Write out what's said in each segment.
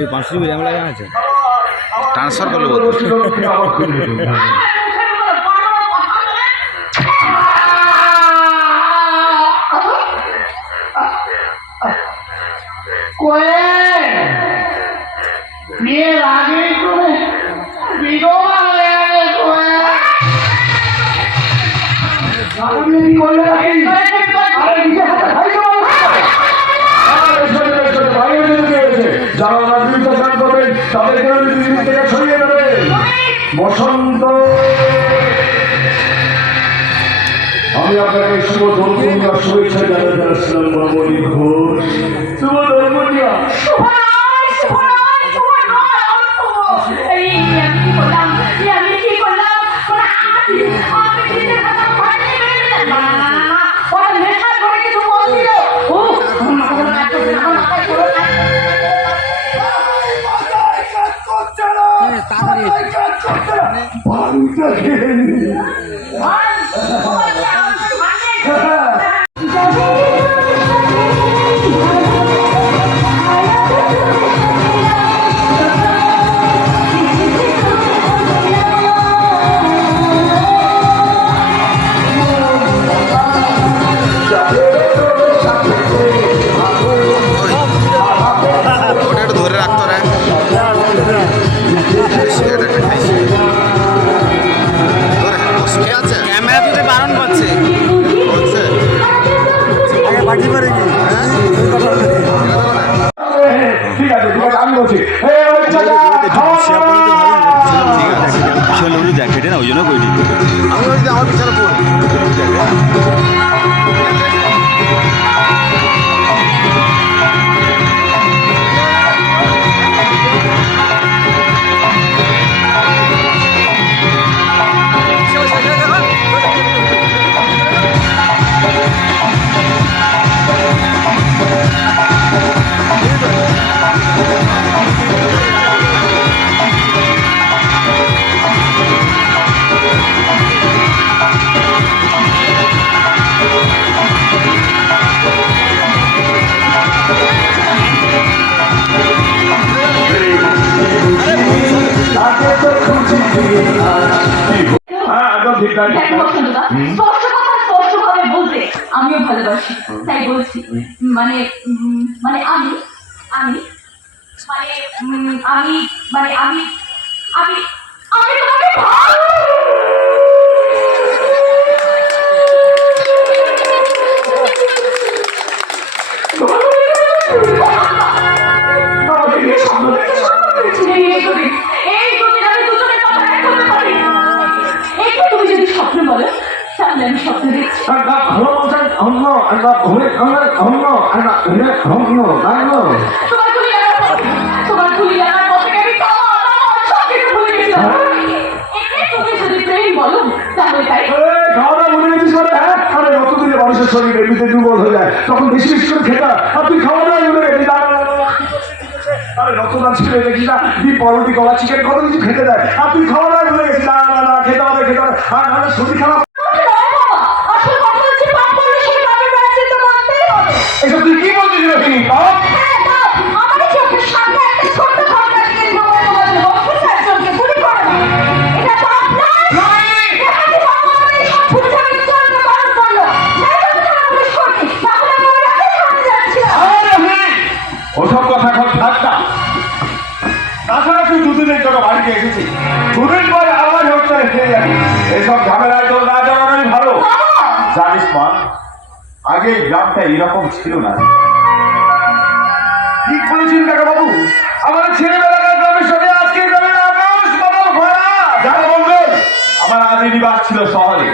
এই পাঁচশো GB RAM লাগা আছে? ট্রান্সফার করলে বলতো বিয়ের তুমি বিধবা হয়ে গেলে করলে নাকি? আরে নিজের হাতে খাই তো বলো। যারা রাজনীতি দোকান করবেন তাদেরকে রাজনীতি থেকে সরিয়ে দেবে বসন্ত। আমি আপনাকে শুভ ধর্মদিন শুভেচ্ছা জানাতে আসলাম বড়মণি ঘোষ শুভ ধর্মদিন বাড়িটা খেয়ে একটু ধরে রাখতো রে আগে পাঠিয়ে মানে মানে আমি আমি মানে আমি মানে আমি আমি আমি তোমাকে ভালো অন্য আন্না ঘুরে ঘুরে অন্য অন্য তোমার গুলি লাগার তোমার গুলি লাগার পর আমি খাওয়া দাওয়া সব কিছু ভুলে গেছিলাম। এতে তুমি যদি প্রেম বলো তাহলে তাই। খাওয়া ভুলে গেছিস মানে, হ্যাঁ? আরে রক্ত দিলে মানুষের শরীর এমনিতে দুর্বল হয়ে যায়। তখন বেশি বেশি করে খেতা আর তুই খাওয়া দাওয়া ভুলে গেছিস? আরে রক্তদান ছিল না তুই পরোটি কলা চিকেন কত কিছু খেতে দেয়। আর তুই খাওয়া দাওয়া ভুলে গেছিস না না না খেতে হবে খেতে হবে। আর শরীর খারাপ ছিল না। ঠিক বলেছেন কাকা বাবু আমার ছেলেবেলাকার গ্রামের সাথে আজকে গ্রামের আকাশ বাদল ভরা। জানো বন্ধু আমার আদি নিবাস ছিল শহরে।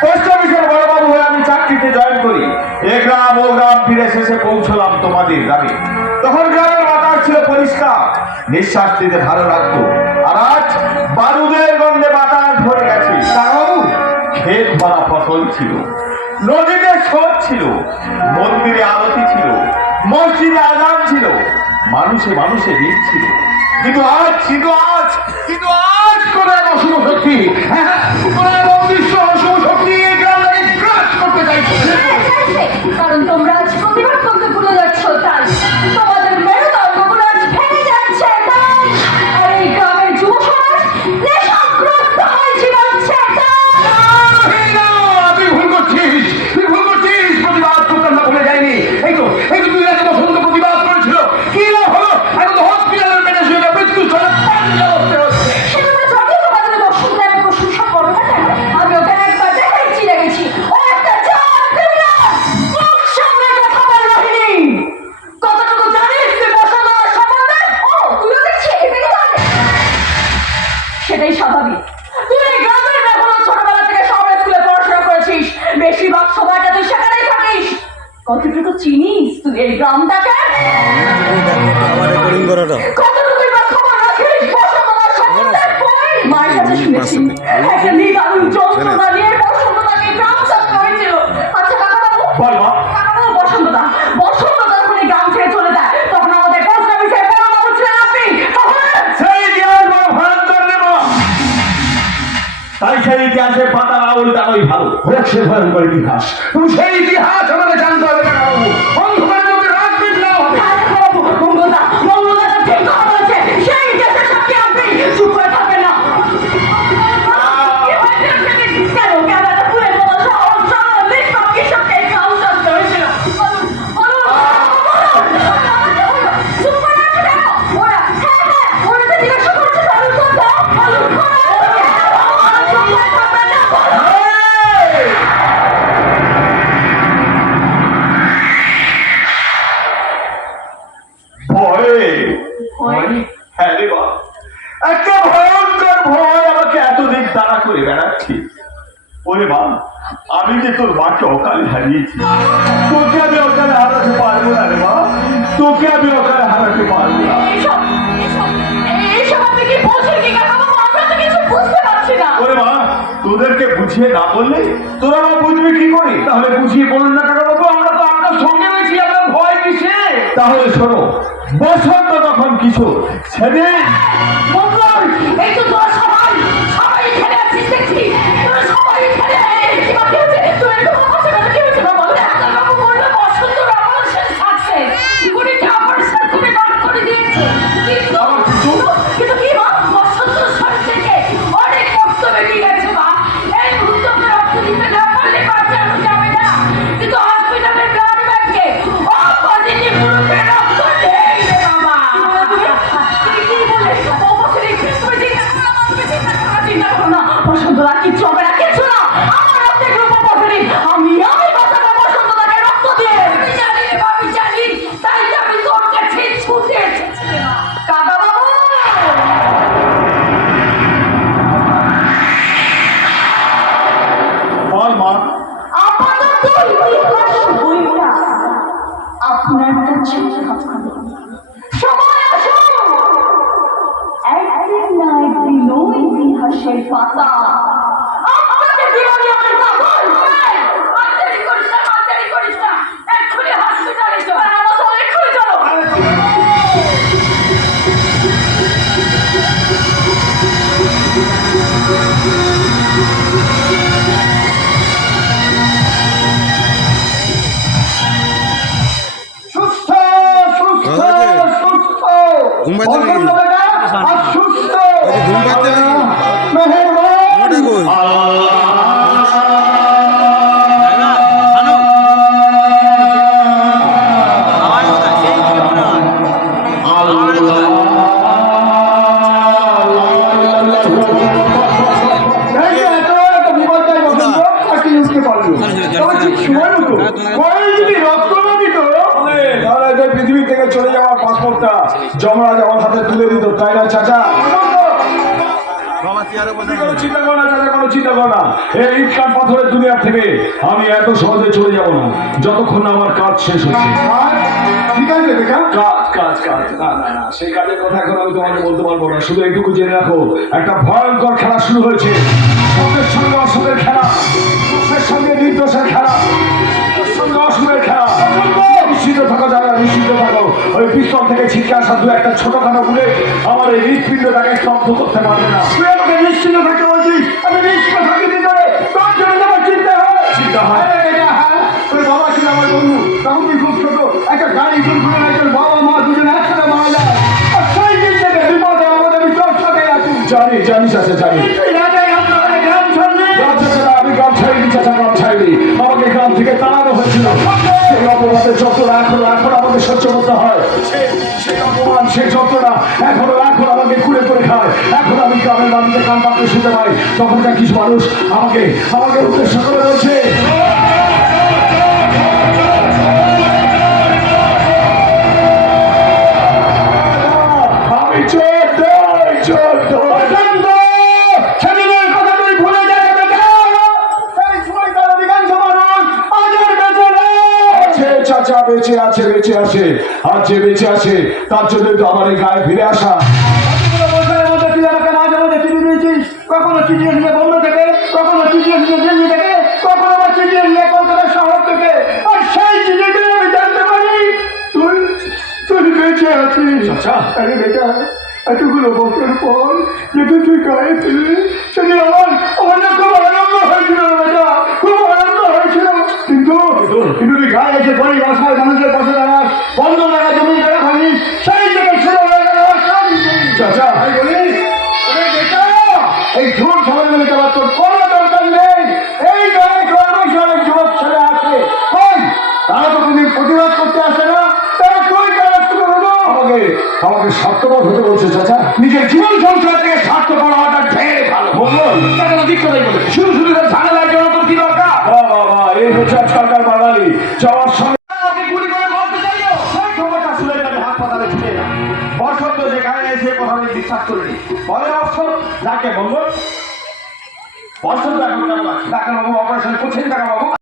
পোস্ট অফিসের বড়বাবু হয়ে আমি চাকরিতে জয়েন করি। এ গ্রাম ও গ্রাম ফিরে শেষে পৌঁছলাম তোমাদের গ্রামে। তখন গ্রামের বাতাস ছিল পরিষ্কার। নিঃশ্বাস নিতে ভালো লাগতো। আর আজ বারুদের গন্ধে বাতাস ভরে গেছে। ক্ষেত ভরা ফসল ছিল। নদীতে স্রোত ছিল মন্দিরে আরতি ছিল মসজিদে আজান ছিল মানুষে মানুষে ভিড় ছিল কিন্তু আজ কিন্তু আজ কিন্তু আজ কোন এক অশুভ শক্তি কোন এক অদৃশ্য অশুভ শক্তি গ্রামটাকে গ্রাস করতে হ্যাঁ, চাইছে। কারণ তোমরা মা। তাই সেই ইতিহাসের পাতা না উল্টানোই ভালো। হচ্ছে ভয়ঙ্কর ইতিহাস। তুমি সেই ইতিহাস আমাকে জানতে হবে হারিয়েছি। তোকে আমি অকালে হারাতে পারব না রে মা। তোকে আমি অকালে হারাতে পারব না? আমরা কিছু তোদেরকে বুঝিয়ে না বললে তোরা মা বুঝবি কি করে? তাহলে বুঝিয়ে বলুন না কাকা বাবু? আমরা তো আপনার সঙ্গে রয়েছি আপনার ভয় কিসে তাহলে শোনো বসন্ত তখন কিশোর সেদিন পৃথিবী থেকে চলে যাওয়ার পাসপোর্টটা যমরাজ আমার হাতে তুলে দিত তাই না চাচা? বাবা চেয়ারে বসে তুমি কোনো চিন্তা করো না চাচা কোনো চিন্তা করো না। এই ইটকাট পাথরের দুনিয়ার থেকে আমি এত সহজে চলে যাব না। যতক্ষণ না আমার কাজ শেষ হচ্ছে। ঠিক আছে দেখা কাজ কাজ কাজ। না না না সেই কাজের কথা এখন আমি তোমাকে বলতে পারব না। শুধু এইটুকু জেনে রাখো একটা ভয়ঙ্কর খেলা শুরু হয়েছে। পিস্তল থেকে ছিটকে আসা দু একটা ছোটখাটো বুলেট আমার এই হৃৎপিণ্ডটাকে স্তব্ধ করতে পারবে না। তুই আমাকে নিশ্চিত থাকতে বলছিস? আমি নিশ্চিত থাকি তোর জন্য আমার চিন্তা হয়। চিন্তা হয়? হ্যাঁ তোর বাবা ছিল আমার বন্ধু। তখন তুই খুব ছোট। একটা গাড়ি দুর্ঘটনা একজন বাবা মা দুজনে একসাথে মারা যায়। আর সেই দিন থেকে বিপদে আমাদের আমি তোর সাথে জানি জানিস আছে জানি তখনকার কিছু মানুষ আমাকে আমাকে উদ্দেশ্য করে চাচা বেঁচে আছে বেঁচে আছে। আর যে বেঁচে আছে, তার জন্য তো আমার এই গায়ে ফিরে আসা। চিঠি এসেছে বন্ধ থেকে কখনো চিঠি এসেছে দিল্লি থেকে কখনো আবার চিঠি এসেছে কলকাতা শহর থেকে আর সেই চিঠিগুলো আমি জানতে পারি তুই তুই বেঁচে আছিস চাচা। আরে বেটা এতগুলো বছর পর যদি তুই গায়ে ফিরলি সেদিন আমার প্রতিবাদ করতে আসে না তারা শুরু হলো আমাকে আমাকে স্বার্থপর হতে বলছে চাচা। নিজের জীবন সংসার থেকে স্বার্থ করা হওয়াটা ঢের ভালো। মঙ্গল তাকে ঠিক কথাই বলে। শুধু শুধু তার ঝামেলার জন্য তোর কি দরকার? এই হচ্ছে আজকালকার বাঙালি। যাওয়ার সময় আমাকে গুলি করে মারতে চাইলো। সেই খবরটা শুনে তাকে হাসপাতালে ছুটে এলাম বসন্ত যেখানে এসে কথা আমি বিশ্বাস করিনি পরে অবসর যাকে মঙ্গল বসন্ত এখন ডাক্তারবাবু অপারেশন করছেন ডাক্তারবাবু